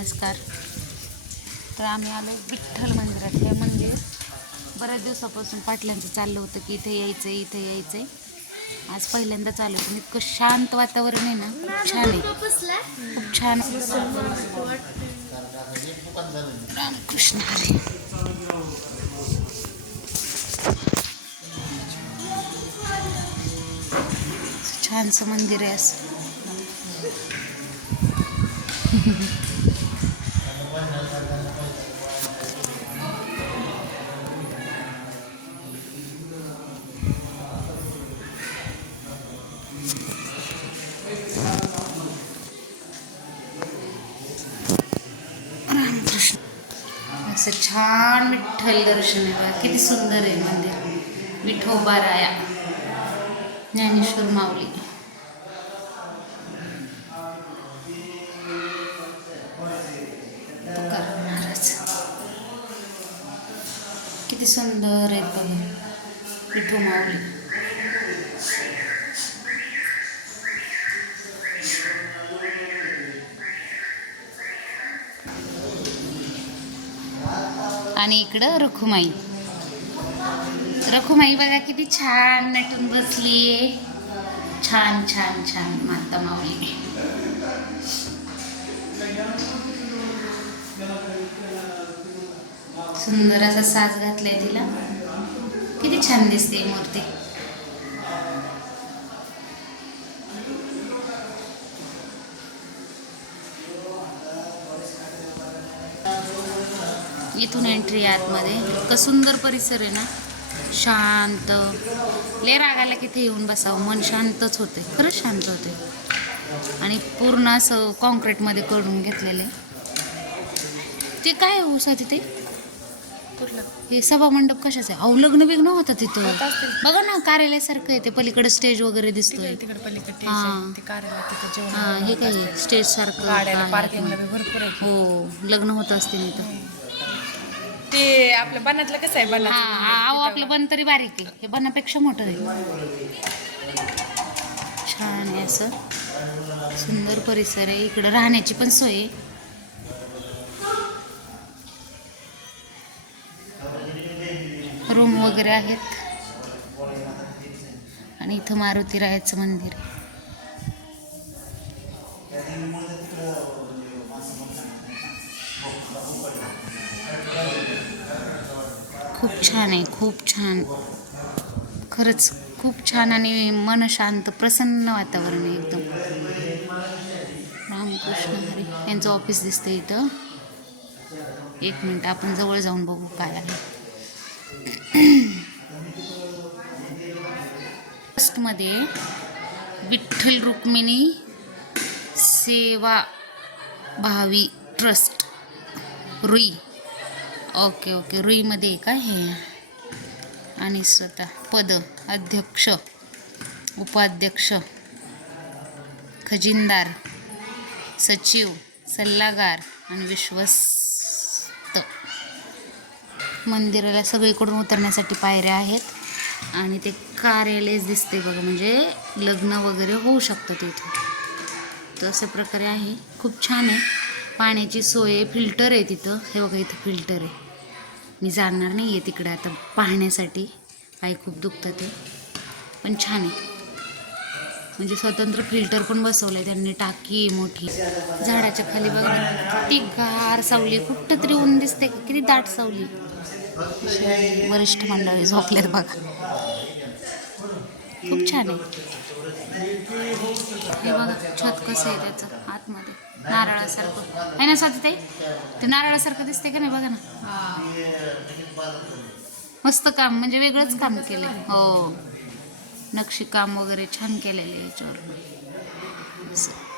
नमस्कार. तर आम्ही आलो विठ्ठल मंदिरात हे मंदिर बऱ्याच दिवसापासून पाटल्यांचं चाललं होतं की इथे यायचं आहे इथे यायचं आहे आज पहिल्यांदा चालू आहे पण इतकं शांत वातावरण आहे ना खूप छान आहे. खूप छान रामकृष्ण हरी. छानसं मंदिर आहे असं. असं छान विठ्ठल दर्शन आहे बघा. किती सुंदर आहे मंदिर. विठोबा राया ज्ञानेश्वर माऊली. सुंदर आहेत बघा. विठू माऊली. आणि इकडं रखुमाई. रखुमाई बघा किती छान नटून बसली. छान छान छान माता माऊली. सुंदर असा साज घातलाय तिला. किती छान दिसते ही मूर्ती. इथून एंट्री आतमध्ये. इतकं सुंदर परिसर आहे ना. शांत. ले रागाला किथे येऊन बसावं. मन शांतच होते खरंच शांत होते आणि पूर्ण असं कॉन्क्रीटमध्ये करून घेतलेले ते काय होऊ उसा तिथे हे सभा मंडप कशाचं आहे? अहो लग्न बिग्न होतं तिथं. होत असतील. बघा ना कार्यालयासारखं आहे ते पलीकडे स्टेज वगैरे दिसतोय. तिकडे पलीकडे हा. ते कार्यालय तिथे जेवण हा हे काय स्टेज सारखं. गाड्याला आहे. पार्किंगला बी भरपूर आहे. हो लग्न होत असते इथं. ते आपल्या बनातलं कसं आहे? हा बनात अहो आपलं बन तरी बारीक आहे. हे बनापेक्षा मोठं आहे. छान आहे असं. सुंदर परिसर आहे. इकडं राहण्याची पण सोय आहे. रूम वगैरे आहेत. आणि इथं मारुती रायाचं मंदिर. खूप छान आहे खूप छान. खरंच खूप छान आणि मन शांत प्रसन्न वातावरण आहे एकदम. रामकृष्ण हरी यांचं ऑफिस दिसतं इथं. एक मिनिट आपण जवळ जाऊन बघू काय आहे. ट्रस्टमध्ये विठ्ठल रुक्मिणी सेवा भावी ट्रस्ट. रुई. Okay okay. रुईमध्ये का हे? आणि स्वतः पद. अध्यक्ष. उपाध्यक्ष. खजिनदार. सचिव. सल्लागार. आणि विश्वस मंदिराला सगळीकडून उतरण्यासाठी पायऱ्या आहेत. आणि ते कार्यालयच दिसते बघा म्हणजे लग्न वगैरे होऊ शकतं तिथे. तर अशा प्रकारे आहे. खूप छान आहे. पाण्याची सोय आहे फिल्टर आहे तिथं. हे बघा इथं फिल्टर आहे. मी जाणार नाही आहे तिकडे आता पाहण्यासाठी. पाय खूप दुखतात ते पण छान आहे. म्हणजे स्वतंत्र फिल्टर पण बसवलं आहे त्यांनी टाकी मोठी. झाडाच्या खाली बघा किती गार सावली कुठं तरी ऊन दिसते किती दाट सावली. वरिष्ठ मंडळी झोपलेत बघा. खूप छान आहे. हे बघा छत कसं आहे त्याचं आतमध्ये. नारळासारखं. आहे ना स्वतः ते नारळासारखं दिसते का नाही? बघा ना. मस्त काम म्हणजे वेगळंच काम केलं हो. नक्षीकाम वगैरे छान केलेलं आहे याच्यावर. असं